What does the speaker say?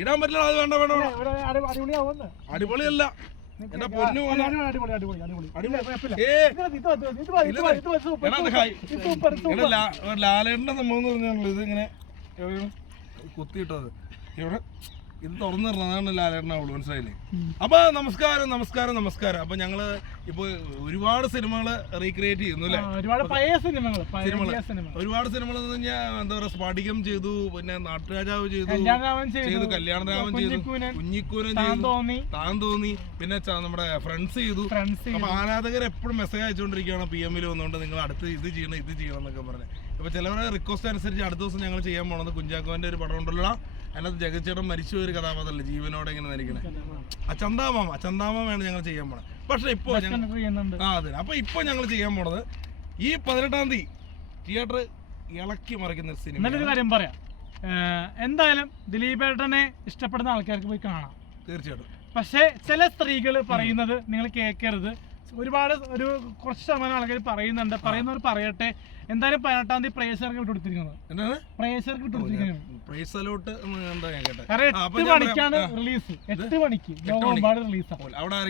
ഇടാൻ പറ്റില്ല. അത് വേണ്ട വേണ്ട. അടിപൊളിയല്ല എന്റെ പൊന്നു. ലാലേട്ടന്റെ സംഭവം എന്ന് പറഞ്ഞാൽ ഇത് ഇങ്ങനെ കുത്തിയിട്ടത് ഇവിടെ ഇത് തുറന്നിടണം. അതാണ് ലാലേട്ടനെ അവള്, മനസ്സിലായില്ലേ? അപ്പൊ നമസ്കാരം നമസ്കാരം നമസ്കാരം. അപ്പൊ ഞങ്ങള് ഇപ്പൊ ഒരുപാട് സിനിമകള് റീക്രിയേറ്റ് ചെയ്യുന്നു അല്ലെ? ഒരുപാട് സിനിമകൾ എന്ന് പറഞ്ഞാൽ എന്താ പറയാ, സ്ഫടികം ചെയ്തു, പിന്നെ നാട്ടുരാജാവ് ചെയ്തു, കല്യാണരാമൻ ചെയ്തു, കുഞ്ഞിക്കൂനൻ ചെയ്തു, താൻ തോന്നി, പിന്നെ നമ്മുടെ ഫ്രണ്ട്സ് ചെയ്തു. അപ്പൊ ആരാധകർ എപ്പോഴും മെസ്സേജ് അയച്ചുകൊണ്ടിരിക്കുകയാണ് PM വന്നുകൊണ്ട് നിങ്ങൾ അടുത്ത് ഇത് ചെയ്യണം എന്നൊക്കെ പറഞ്ഞത്. അപ്പൊ ചിലവരുടെ റിക്വസ്റ്റ് അനുസരിച്ച് അടുത്ത ദിവസം ഞങ്ങൾ ചെയ്യാൻ പോണത് കുഞ്ചാക്കോന്റെ ഒരു പടം ഉണ്ടല്ലോ, അതിനകത്ത് ജഗച്ചേട്ടൻ മരിച്ചു ഒരു കഥാപാത്രമല്ലേ, ജീവനോടെ ഇങ്ങനെ നരിക്കണേ, അച്ചന്താമാണ് ഞങ്ങൾ ചെയ്യാൻ പോണത്. പക്ഷെ ഇപ്പൊ അതെ. അപ്പൊ ഇപ്പൊ ഞങ്ങൾ ചെയ്യാൻ പോണത് ഈ 18-ാം തീയതി തിയേറ്റർ ഇളക്കി മറിക്കുന്ന സിനിമ. നല്ലൊരു കാര്യം പറയാം, എന്തായാലും ദിലീപേട്ടനെ ഇഷ്ടപ്പെടുന്ന ആൾക്കാർക്ക് പോയി കാണാം തീർച്ചയായിട്ടും. പക്ഷെ ചില സ്ത്രീകൾ പറയുന്നത് നിങ്ങൾ കേൾക്കരുത്. കുറച്ച് ശതമാനം ആൾക്കാർ പറയുന്നുണ്ട്, പറയുന്നവർ പറയട്ടെ. എന്തായാലും 18-ാം തീയതി പ്രേക്ഷകർക്ക് വിട്ടുകൊടുത്തിരിക്കുന്നത്. 8 മണിക്കാണ് റിലീസ്. 8 മണിക്ക് ലോകമെമ്പാടും റിലീസാണ്.